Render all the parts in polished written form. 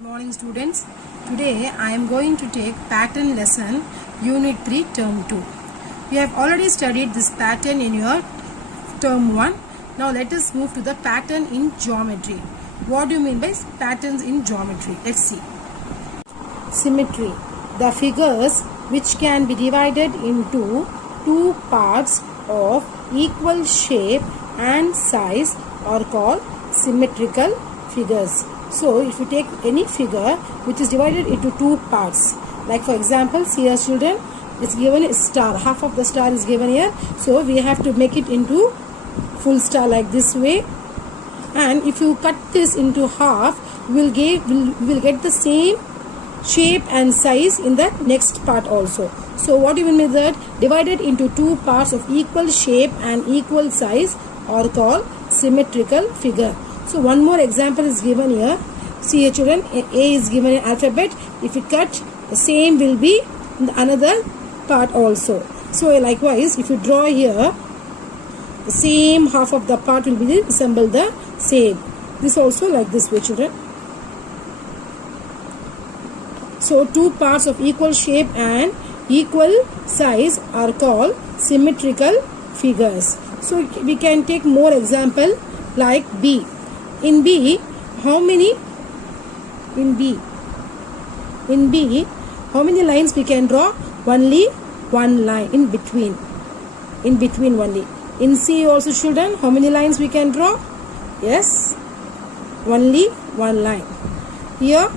Good morning students. Today I am going to take pattern lesson unit 3 term 2. We have already studied this pattern in your term 1. Now let us move to the pattern in geometry. What do you mean by patterns in geometry? Let's see. Symmetry. The figures which can be divided into two parts of equal shape and size are called symmetrical figures. So if you take any figure which is divided into two parts, like for example, see here children, it's given a star, half of the star is given here, so we have to make it into full star like this way, and if you cut this into half, we'll get the same shape and size in the next part also. So what do you mean by that? Divided into two parts of equal shape and equal size are called symmetrical figure. So one more example is given here. See here children, A is given an alphabet. If you cut, the same will be in the another part also. So likewise, if you draw here, the same half of the part will be resemble the same. This also like this way children. So two parts of equal shape and equal size are called symmetrical figures. So we can take more example like B. In B, how many? In B, how many lines we can draw? Only one line in between. In between only. In C also children, how many lines we can draw? Yes, only one line. Here,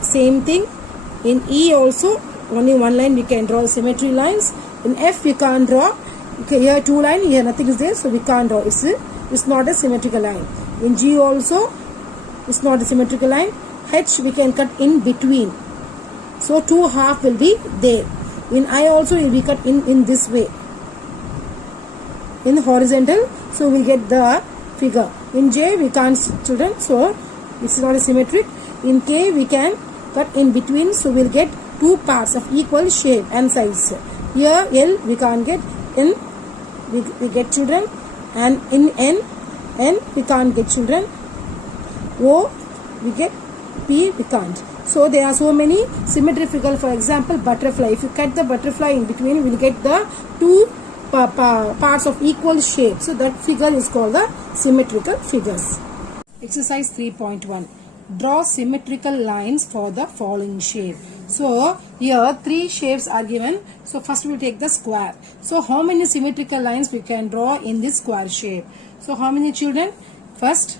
same thing. In E also, only one line we can draw symmetry lines. In F we can't draw. Okay, here two lines, here nothing is there, so we can't draw. It's not a symmetrical line. In G also, it's not a symmetrical line. H we can cut in between. So two half will be there. In I also will be cut in this way. In horizontal, so we get the figure. In J we can't children, so it's not a symmetric. In K we can cut in between, so we'll get two parts of equal shape and size. Here L we can't get, in we get children, and in N we can't get children. O we get, P we can't. So there are so many symmetrical. For example, butterfly. If you cut the butterfly in between, we will get the two parts of equal shape. So that figure is called the symmetrical figures. Exercise 3.1. Draw symmetrical lines for the following shape. So here three shapes are given. So first we will take the square. So how many symmetrical lines we can draw in this square shape? So how many children? First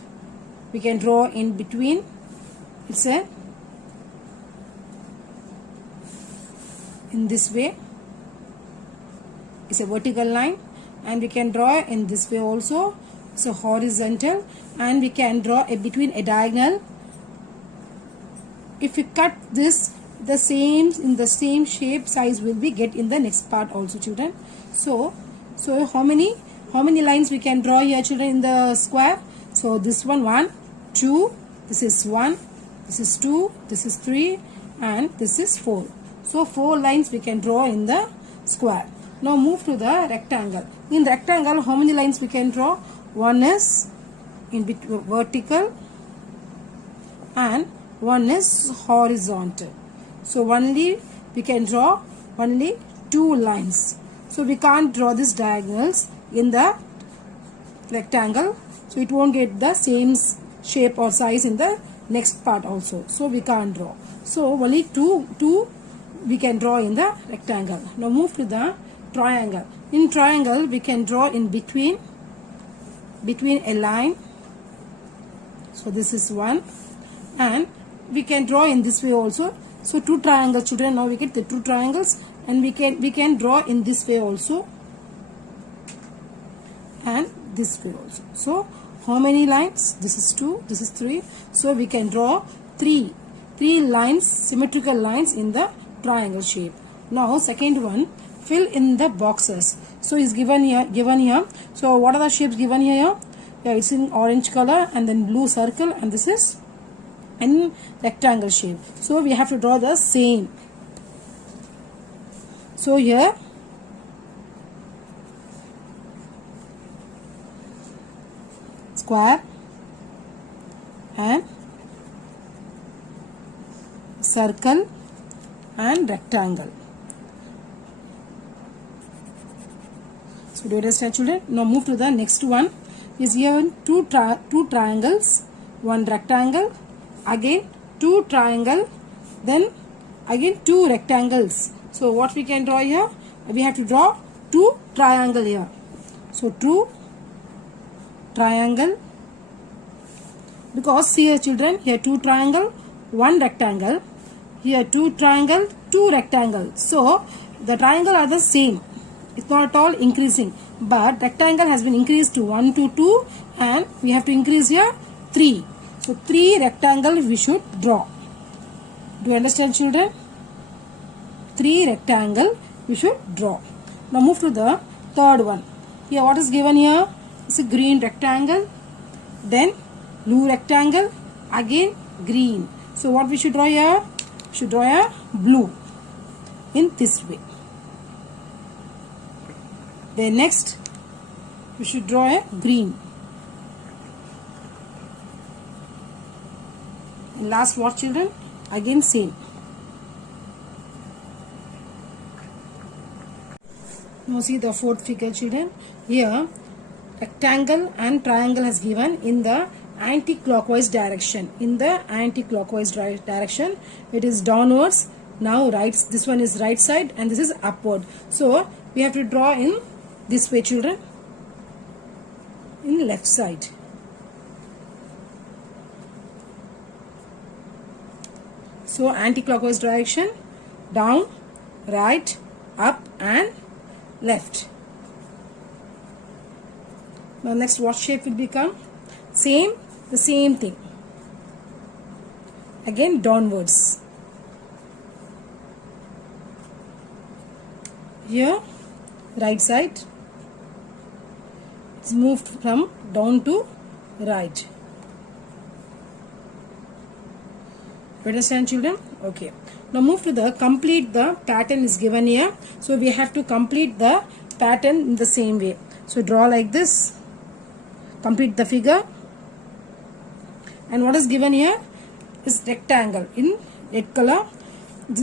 we can draw in between. It's a in this way. It's a vertical line, and we can draw in this way also. It's a horizontal, and we can draw between a diagonal. If we cut this, the same in the same shape size will be get in the next part also children. So how many lines we can draw here children in the square? So this one 1, 2, this is 1, this is 2, this is 3, and this is 4. So 4 lines we can draw in the square. Now move to the rectangle. In rectangle, how many lines we can draw? One is in between vertical and one is horizontal. So only we can draw only 2 lines. So we can't draw these diagonals in the rectangle. So it won't get the same shape or size in the next part also. So we can't draw. So only two we can draw in the rectangle. Now move to the triangle. In triangle we can draw in between a line. So this is one, and we can draw in this way also. So two triangles children. Now we get the two triangles, and we can draw in this way also and this way also. So how many lines? This is 2, this is 3. So we can draw three lines, symmetrical lines in the triangle shape. Now second one, fill in the boxes. So it's given here. So what are the shapes given here? Yeah, it's in orange color, and then blue circle, and this is in rectangle shape. So we have to draw the same. So here square and circle and rectangle. So do you understand, children? Now move to the next one. Is here two triangles, one rectangle, again two triangle, then again two rectangles. So what we can draw here? We have to draw two triangle here. So two triangle, because see here children, here two triangle, one rectangle, here two triangle, two rectangle. So the triangle are the same. It's not at all increasing, but rectangle has been increased to 1 to 2 and we have to increase here 3. So 3 rectangle we should draw. Do you understand, children? 3 rectangle we should draw. Now move to the third one. Here what is given here? It's a green rectangle, then blue rectangle, again green. So what we should draw here? We should draw a blue in this way. Then next we should draw a green. And last what, children? Again same. Now see the fourth figure, children. Here rectangle and triangle has given in the anti-clockwise direction. In the anti-clockwise direction, it is downwards. Now right, this one is right side and this is upward. So we have to draw in this way, children, in left side. So anti-clockwise direction, down, right, up and left. Now next what shape will become? Same, the same thing. Again downwards. Here right side, it's moved from down to right. You understand, children? Okay. Now move to the complete the pattern is given here. So we have to complete the pattern in the same way. So draw like this. Complete the figure. And what is given here is rectangle in red color.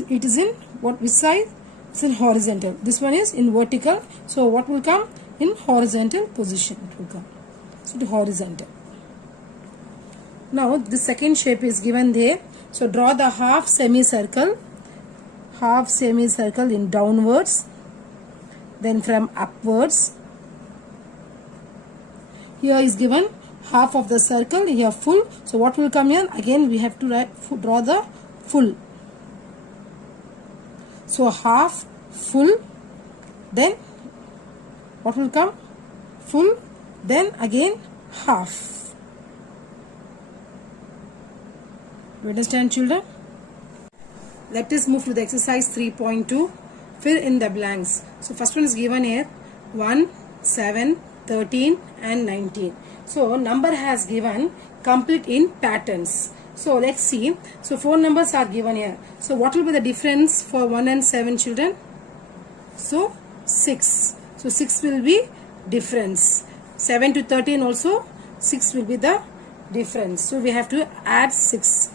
It is in which side? It's in horizontal. This one is in vertical. So what will come? In horizontal position it will come. So the horizontal. Now the second shape is given there. So draw the half semicircle in downwards, then from upwards. Here is given half of the circle, here full. So what will come here? Again we have to draw the full. So half, full, then what will come? Full, then again half. You understand, children? Let us move to the exercise 3.2. Fill in the blanks. So first one is given here 1, 7, 13 and 19. So number has given complete in patterns. So let's see. So 4 numbers are given here. So what will be the difference for 1 and 7, children? So 6. So 6 will be difference. 7 to 13 also 6 will be the difference. So we have to add 6.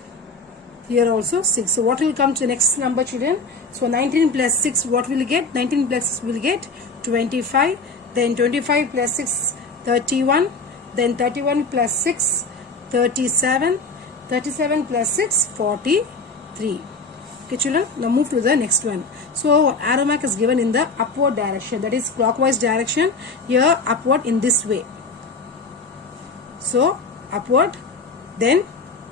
Here also 6. So what will come to the next number, children? So 19 plus 6, what will we get? 19 plus 6 will get 25. Then 25 plus 6, 31. Then 31 plus 6, 37. 37 plus 6, 43. Okay, children. Now move to the next one. So arrow mark is given in the upward direction. That is clockwise direction. Here upward in this way. So upward. Then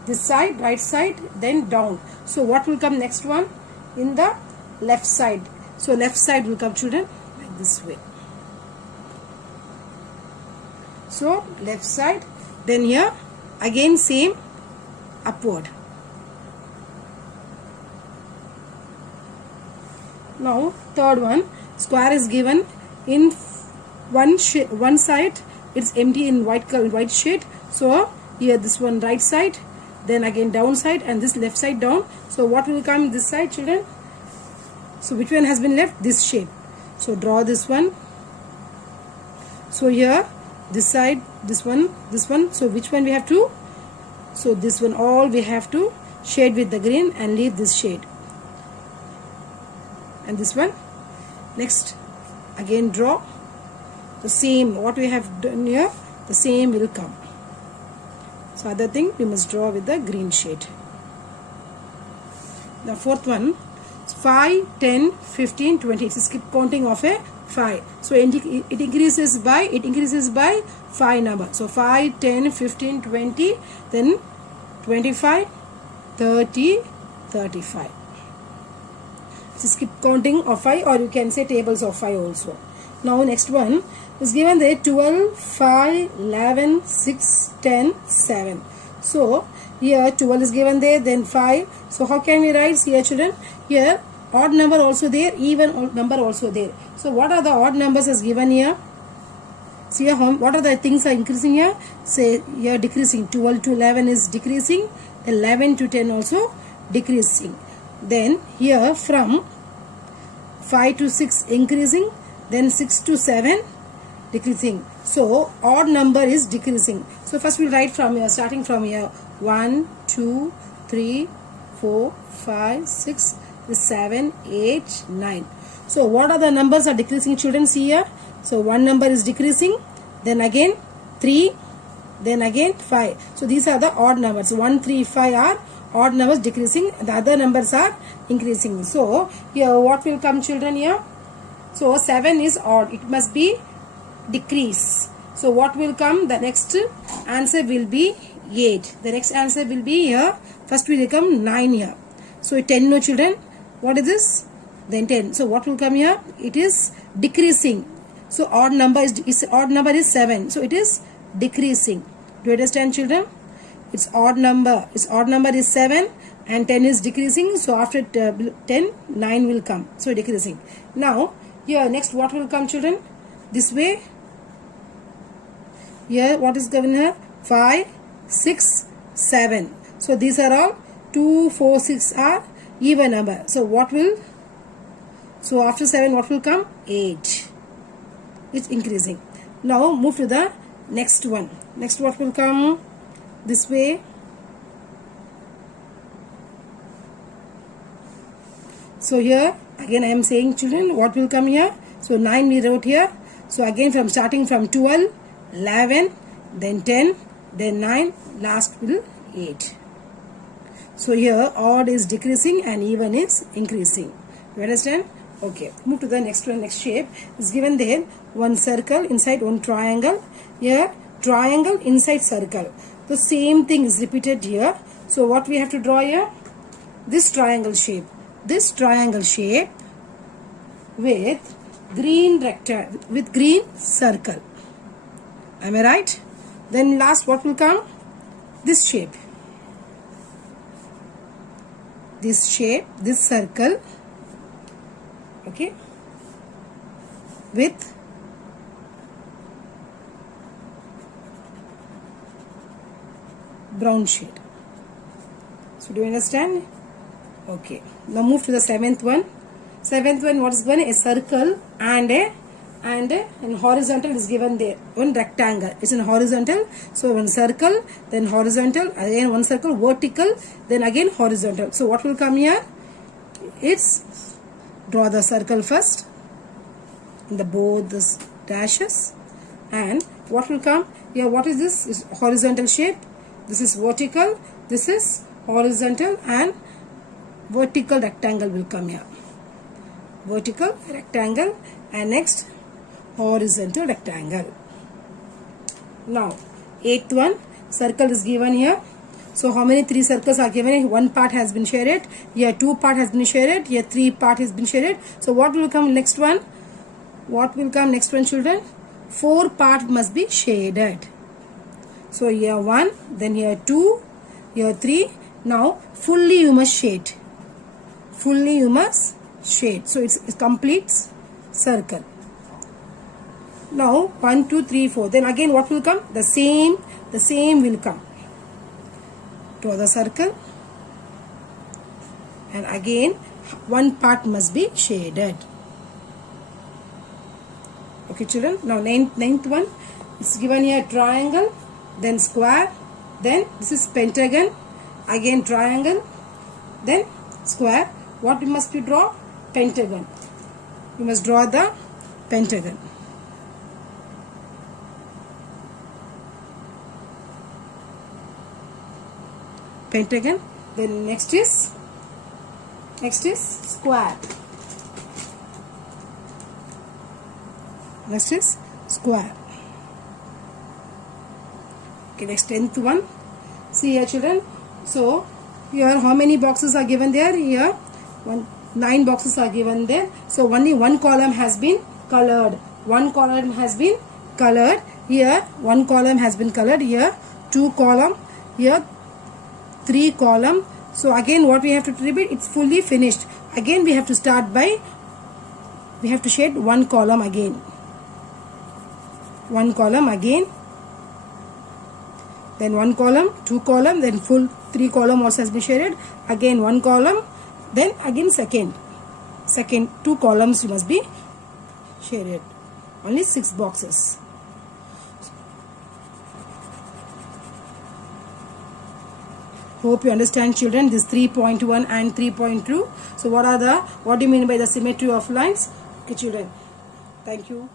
this side, right side, then down. So what will come next one? In the left side. So left side will come, children, like this way. So left side, then here again same, upward. Now third one, square is given in one side, it's empty in white color, white shade. So here this one right side, then again down side, and this left side down. So what will come this side, children? So which one has been left? This shape. So draw this one. So here this side, this one. So which one we have to? So this one all we have to shade with the green and leave this shade. And this one. Next, again draw the same, what we have done here, the same will come. So other thing we must draw with the green shade. The fourth one, 5, 10, 15, 20. It's a skip counting of a 5. So it increases by 5 number. So 5, 10, 15, 20, then 25, 30, 35. It's a skip counting of 5, or you can say tables of 5 also. Now next one is given there 12, 5, 11, 6, 10, 7. So here 12 is given there, then 5. So how can we write here, children? Here odd number also there, even number also there. So what are the odd numbers as given here? See here, what are the things are increasing here? Say here decreasing. 12 to 11 is decreasing. 11 to 10 also decreasing. Then here from 5 to 6 increasing. Then 6 to 7 decreasing. So odd number is decreasing. So first we'll write from here, starting from here. 1, 2, 3, 4, 5, 6, 7, 8, 9. So what are the numbers are decreasing, children? See here. So one number is decreasing, then again 3, then again 5. So these are the odd numbers. 1, 3, 5 are odd numbers decreasing. The other numbers are increasing. So here what will come, children, here? So 7 is odd. It must be decrease. So what will come? The next answer will be 8. The next answer will be here. First will become 9 here. So 10, no, children. What is this? Then 10. So what will come here? It is decreasing. So odd number is 7. So it is decreasing. Do you understand, children? It's odd number. Its odd number is 7 and 10 is decreasing. So after 10, 9 will come. So decreasing. Now here next what will come, children? This way. Here what is given here? 5, 6, 7. So these are all 2, 4, 6 are even number. So what will? So after 7 what will come? 8. It's increasing. Now move to the next one. Next what will come? This way. So here again I am saying, children, what will come here? So 9 we wrote here. So again from starting from 12, 11, then 10, then 9, last will 8. So here odd is decreasing and even is increasing. You understand? Okay. Move to the next one. Next shape is given there. One circle inside one triangle. Here triangle inside circle. The same thing is repeated here. So what we have to draw here? This triangle shape. This triangle shape with green rectangle, with green circle. Am I right? Then last what will come? This shape. This shape, this circle, okay, with brown shade. So do you understand? Okay. Now move to the seventh one. Seventh one, what is given? A circle and an horizontal is given there. One rectangle. It's in horizontal. So one circle, then horizontal, again one circle, vertical, then again horizontal. So what will come here? It's draw the circle first in the both the dashes, and what will come here? What is this? Is horizontal shape. This is vertical. This is horizontal, and vertical rectangle will come here. Vertical rectangle, and next horizontal rectangle. Now eighth one, circle is given here. So how many 3 circles are given? One part has been shaded. Here 2 part has been shaded. Here 3 part has been shaded. So what will come next one? What will come next one, children? 4 part must be shaded. So here 1, then here 2, here 3. Now fully you must shade. Fully you must shade. So it completes circle. Now 1, 2, 3, 4. Then again what will come? The same will come. Draw the circle, and again one part must be shaded. Okay, children. Now ninth one, it's given here triangle, then square, then this is pentagon, again triangle, then square. What must we draw? Pentagon. You must draw the pentagon. Pentagon. Then next is square. Next is square. Okay, next 10th one. See here, children. So here how many boxes are given there? Here 9 boxes are given there. So only one column has been colored. One column has been colored. Here one column has been colored. Here 2 column. Here 3 column. So again what we have to repeat, it's fully finished. Again we have to start by, we have to shade 1 column again. 1 column again. Then 1 column, 2 column, then full 3 column also has been shaded. Again 1 column, then again second 2 columns you must be shaded. Only 6 boxes. Hope you understand, children, this 3.1 and 3.2. So what do you mean by the symmetry of lines? Okay, children, thank you.